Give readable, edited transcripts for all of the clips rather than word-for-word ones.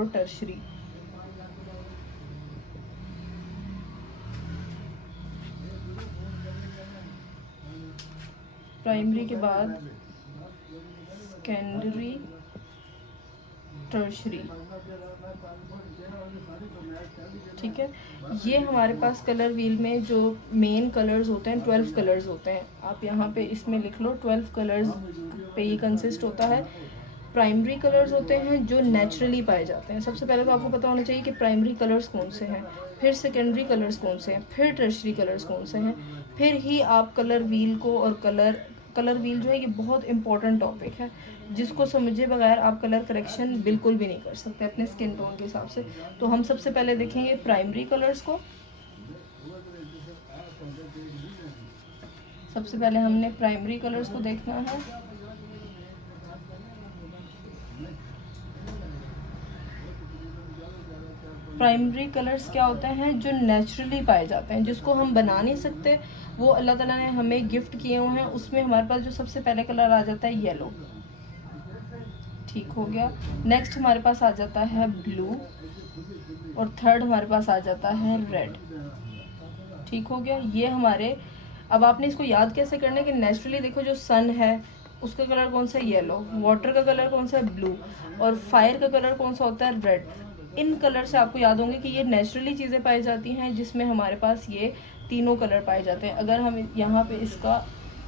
और tertiary. Primary के बाद सेकेंडरी, टर्शरी। ठीक है, ये हमारे पास कलर व्हील में जो मेन कलर्स होते हैं 12 कलर्स होते हैं। आप यहाँ पे इसमें लिख लो 12 कलर्स पे ये कंसिस्ट होता है। प्राइमरी कलर्स होते हैं जो नेचुरली पाए जाते हैं। सबसे पहले तो आपको पता होना चाहिए कि प्राइमरी कलर्स कौन से हैं, फिर सेकेंडरी कलर्स कौन से हैं, फिर टर्शरी कलर्स कौन से हैं, फिर ही आप कलर व्हील को और कलर व्हील जो है ये बहुत इंपॉर्टेंट टॉपिक है जिसको समझे बगैर आप कलर करेक्शन बिल्कुल भी नहीं कर सकते अपने स्किन टोन के हिसाब से। तो हम सबसे पहले देखेंगे प्राइमरी कलर्स को। सबसे पहले हमने प्राइमरी कलर्स को देखना है। प्राइमरी कलर्स क्या होते हैं? जो नेचुरली पाए जाते हैं, जिसको हम बना नहीं सकते, वो अल्लाह ताला ने हमें गिफ्ट किए हुए हैं। उसमें हमारे पास जो सबसे पहले कलर आ जाता है येलो। ठीक हो गया। नेक्स्ट हमारे पास आ जाता है ब्लू और थर्ड हमारे पास आ जाता है रेड। ठीक हो गया। ये हमारे, अब आपने इसको याद कैसे करना है कि नेचुरली देखो जो सन है उसका कलर कौन सा है? येलो। वाटर का कलर कौन सा है? ब्लू। और फायर का कलर कौन सा होता है? रेड। इन कलर से आपको याद होंगे कि ये नेचुरली चीज़ें पाई जाती हैं जिसमें हमारे पास ये तीनों कलर पाए जाते हैं। अगर हम यहाँ पे इसका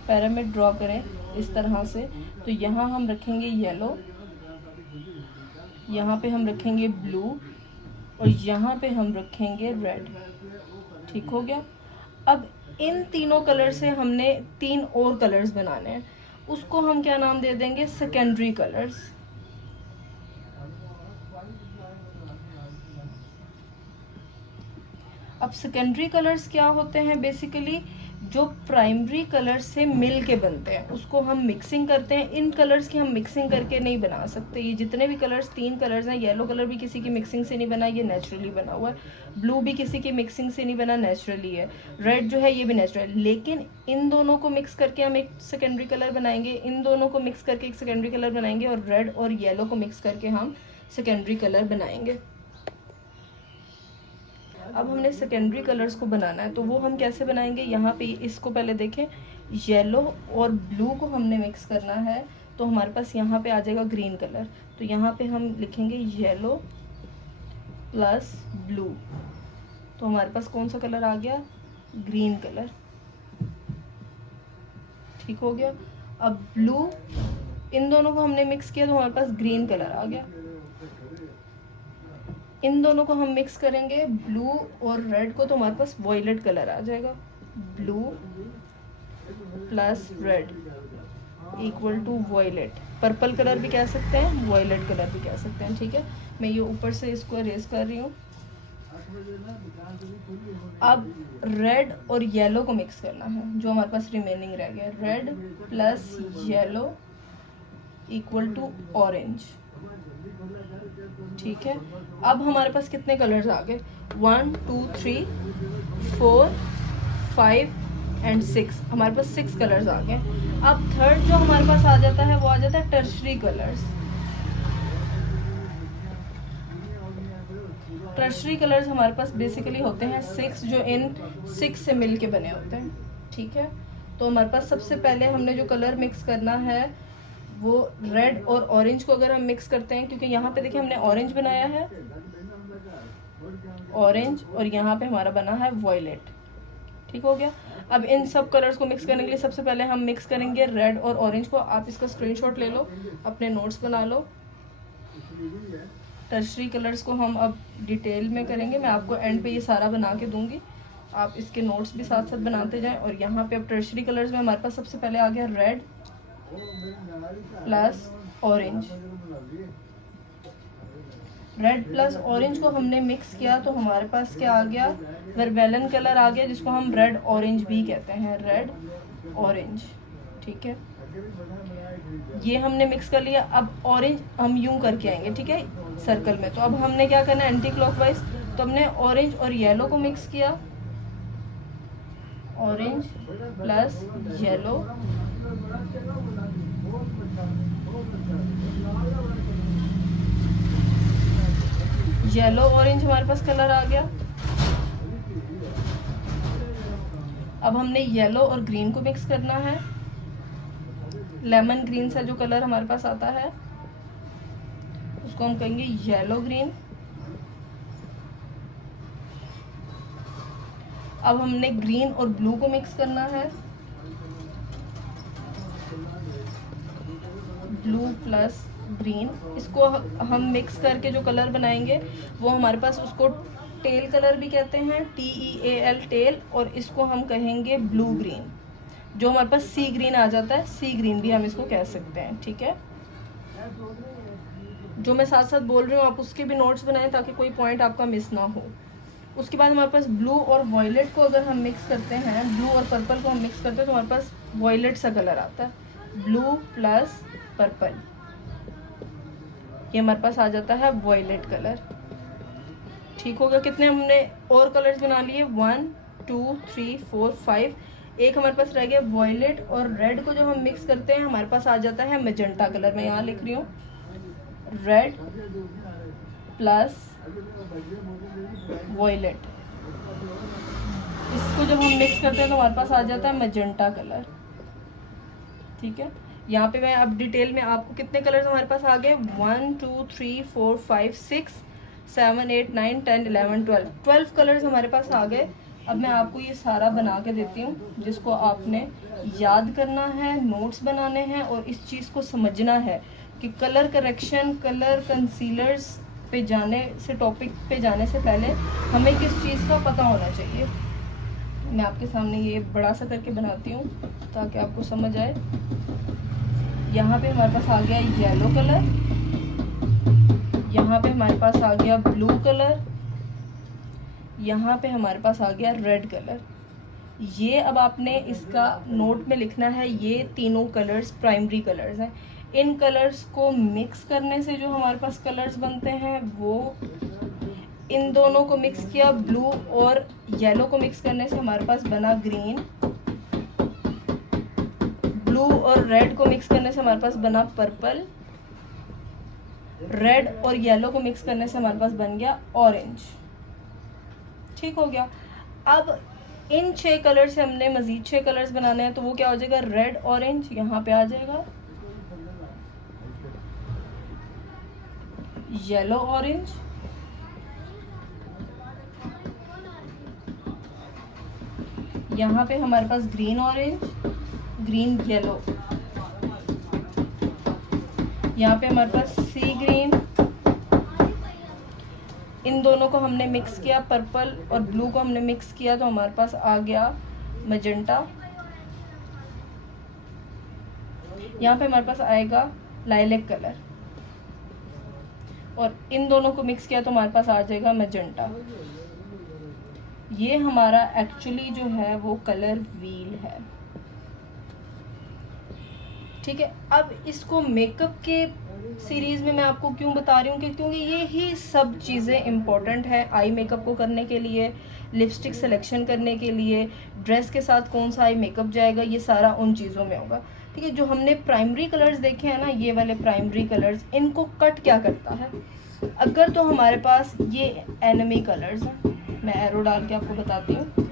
पिरामिड ड्रॉ करें इस तरह से, तो यहाँ हम रखेंगे येलो, यहाँ पे हम रखेंगे ब्लू और यहाँ पे हम रखेंगे रेड। ठीक हो गया। अब इन तीनों कलर से हमने 3 और कलर्स बनाने हैं, उसको हम क्या नाम दे देंगे? Secondary colours. अब सेकेंडरी कलर्स क्या होते हैं? बेसिकली जो प्राइमरी कलर्स से मिल के बनते हैं उसको हम मिक्सिंग करते हैं। इन कलर्स की हम मिक्सिंग करके नहीं बना सकते। ये जितने भी कलर्स 3 कलर्स हैं, येलो कलर भी किसी की मिक्सिंग से नहीं बना, ये नेचुरली बना हुआ है। ब्लू भी किसी की मिक्सिंग से नहीं बना, नेचुरली है। रेड जो है ये भी नेचुरल है। लेकिन इन दोनों को मिक्स करके हम एक सेकेंडरी कलर बनाएंगे, इन दोनों को मिक्स करके एक सेकेंडरी कलर बनाएंगे और रेड और येलो को मिक्स करके हम सेकेंडरी कलर बनाएंगे। अब हमने सेकेंडरी कलर्स को बनाना है, तो वो हम कैसे बनाएंगे? यहाँ पे इसको पहले देखें, येलो और ब्लू को हमने मिक्स करना है, तो हमारे पास यहाँ पे आ जाएगा ग्रीन कलर। तो यहाँ पे हम लिखेंगे येलो प्लस ब्लू, तो हमारे पास कौन सा कलर आ गया? Green colour. ठीक हो गया। अब ब्लू, इन दोनों को हमने मिक्स किया तो हमारे पास ग्रीन कलर आ गया। इन दोनों को हम मिक्स करेंगे ब्लू और रेड को, तो हमारे पास वॉयलेट कलर आ जाएगा। Blue plus red equal to violet. Purple colour भी कह सकते हैं, वॉयलेट कलर भी कह सकते हैं। ठीक है, मैं ये ऊपर से इसको अरेज कर रही हूँ। अब रेड और येलो को मिक्स करना है, जो हमारे पास रिमेनिंग रह गया। Red plus yellow equal to orange. ठीक है, अब हमारे पास कितने कलर्स आ गए? 1 2 3 4 5 एंड 6। हमारे पास 6 कलर्स आ गए। अब थर्ड जो हमारे पास आ जाता है वो आ जाता है टर्शरी कलर्स। टर्शरी कलर्स हमारे पास बेसिकली होते हैं 6, जो इन 6 से मिल के बने होते हैं। ठीक है, तो हमारे पास सबसे पहले हमने जो कलर मिक्स करना है वो रेड और ऑरेंज को अगर हम मिक्स करते हैं, क्योंकि यहाँ पे देखिए हमने ऑरेंज बनाया है, ऑरेंज, और यहाँ पे हमारा बना है वॉयलेट। ठीक हो गया। अब इन सब कलर्स को मिक्स करने के लिए सबसे पहले हम मिक्स करेंगे रेड और ऑरेंज को। आप इसका स्क्रीनशॉट ले लो, अपने नोट्स बना लो। टर्शरी कलर्स को हम अब डिटेल में करेंगे, मैं आपको एंड पे ये सारा बना के दूंगी, आप इसके नोट्स भी साथ साथ बनाते जाएं। और यहाँ पे अब टर्शरी कलर्स में हमारे पास सबसे पहले आ गया red plus orange. Red plus orange को हमने मिक्स किया तो हमारे पास क्या आ गया? वर्बेलन कलर आ गया, जिसको हम रेड ऑरेंज भी कहते हैं, रेड ऑरेंज। ठीक है, ये हमने मिक्स कर लिया। अब ऑरेंज हम यूं करके आएंगे, ठीक है, सर्कल में। तो अब हमने क्या करना है? Anti clockwise. तो हमने ऑरेंज और येलो को मिक्स किया, orange plus yellow, yellow orange हमारे पास कलर आ गया। अब हमने येलो और ग्रीन को मिक्स करना है। लेमन ग्रीन सा जो कलर हमारे पास आता है उसको हम कहेंगे येलो ग्रीन। अब हमने ग्रीन और ब्लू को मिक्स करना है। ब्लू प्लस ग्रीन, इसको हम मिक्स करके जो कलर बनाएंगे वो हमारे पास, उसको टेल कलर भी कहते हैं, TEAL टेल, और इसको हम कहेंगे ब्लू ग्रीन। जो हमारे पास सी ग्रीन आ जाता है, सी ग्रीन भी हम इसको कह सकते हैं। ठीक है, जो मैं साथ साथ बोल रही हूँ आप उसके भी नोट्स बनाएं ताकि कोई पॉइंट आपका मिस ना हो। उसके बाद हमारे पास ब्लू और वॉयलेट को अगर हम मिक्स करते हैं, ब्लू और पर्पल को हम मिक्स करते हैं तो हमारे पास वॉयलेट सा कलर आता है। ब्लू प्लस पर्पल, ये हमारे पास आ जाता है वॉयलेट कलर। ठीक हो गया। कितने हमने और कलर्स बना लिए, 1 2 3 4 5। एक हमारे पास रह गया वॉयलेट और रेड को जो हम मिक्स करते हैं हमारे पास आ जाता है मैजेंटा कलर। मैं यहाँ लिख रही हूँ रेड प्लस वॉयलेट। इसको जब हम मिक्स करते हैं तो हमारे पास आ जाता है मैजेंटा कलर। ठीक है, यहाँ पे मैं अब डिटेल में आपको कितने कलर्स हमारे पास आ गए, 1 2 3 4 5 6 7 8 9 10 11 12 कलर्स हमारे पास आ गए। अब मैं आपको ये सारा बना के देती हूँ जिसको आपने याद करना है, नोट्स बनाने हैं और इस चीज़ को समझना है कि कलर करेक्शन, कलर कंसीलर्स पे जाने से, टॉपिक पे जाने से पहले हमें किस चीज़ का पता होना चाहिए। मैं आपके सामने ये बड़ा सा करके बनाती हूँ ताकि आपको समझ आए। यहाँ पे हमारे पास आ गया येलो कलर, यहाँ पे हमारे पास आ गया ब्लू कलर, यहाँ पे हमारे पास आ गया रेड कलर। ये अब आपने इसका नोट में लिखना है, ये तीनों कलर्स प्राइमरी कलर्स हैं। इन कलर्स को मिक्स करने से जो हमारे पास कलर्स बनते हैं वो, इन दोनों को मिक्स किया, ब्लू और येलो को मिक्स करने से हमारे पास बना ग्रीन, ब्लू और रेड को मिक्स करने से हमारे पास बना पर्पल, रेड और येलो को मिक्स करने से हमारे पास बन गया ऑरेंज। ठीक हो गया। अब इन 6 कलर से हमने मजीद 6 कलर्स बनाने हैं तो वो क्या हो जाएगा, रेड ऑरेंज यहाँ पे आ जाएगा, येलो ऑरेंज, यहाँ पे हमारे पास ग्रीन ऑरेंज, ग्रीन येलो, यहाँ पे हमारे पास सी ग्रीन। इन दोनों को हमने मिक्स किया, पर्पल और ब्लू को हमने मिक्स किया तो हमारे पास आ गया मैजेंटा। यहाँ पे हमारे पास आएगा लाइलेक कलर और इन दोनों को मिक्स किया तो हमारे पास आ जाएगा मैजेंटा। ये हमारा एक्चुअली जो है वो कलर व्हील है। ठीक है, अब इसको मेकअप के सीरीज में मैं आपको क्यों बता रही हूँ कि क्योंकि ये ही सब चीज़ें इम्पोर्टेंट है आई मेकअप को करने के लिए, लिपस्टिक सिलेक्शन करने के लिए, ड्रेस के साथ कौन सा आई मेकअप जाएगा, ये सारा उन चीज़ों में होगा। ठीक है, जो हमने प्राइमरी कलर्स देखे हैं ना, ये वाले प्राइमरी कलर्स, इनको कट क्या करता है, अगर तो हमारे पास ये एनिमी कलर्स हैं, मैं एरो डाल के आपको बताती हूँ,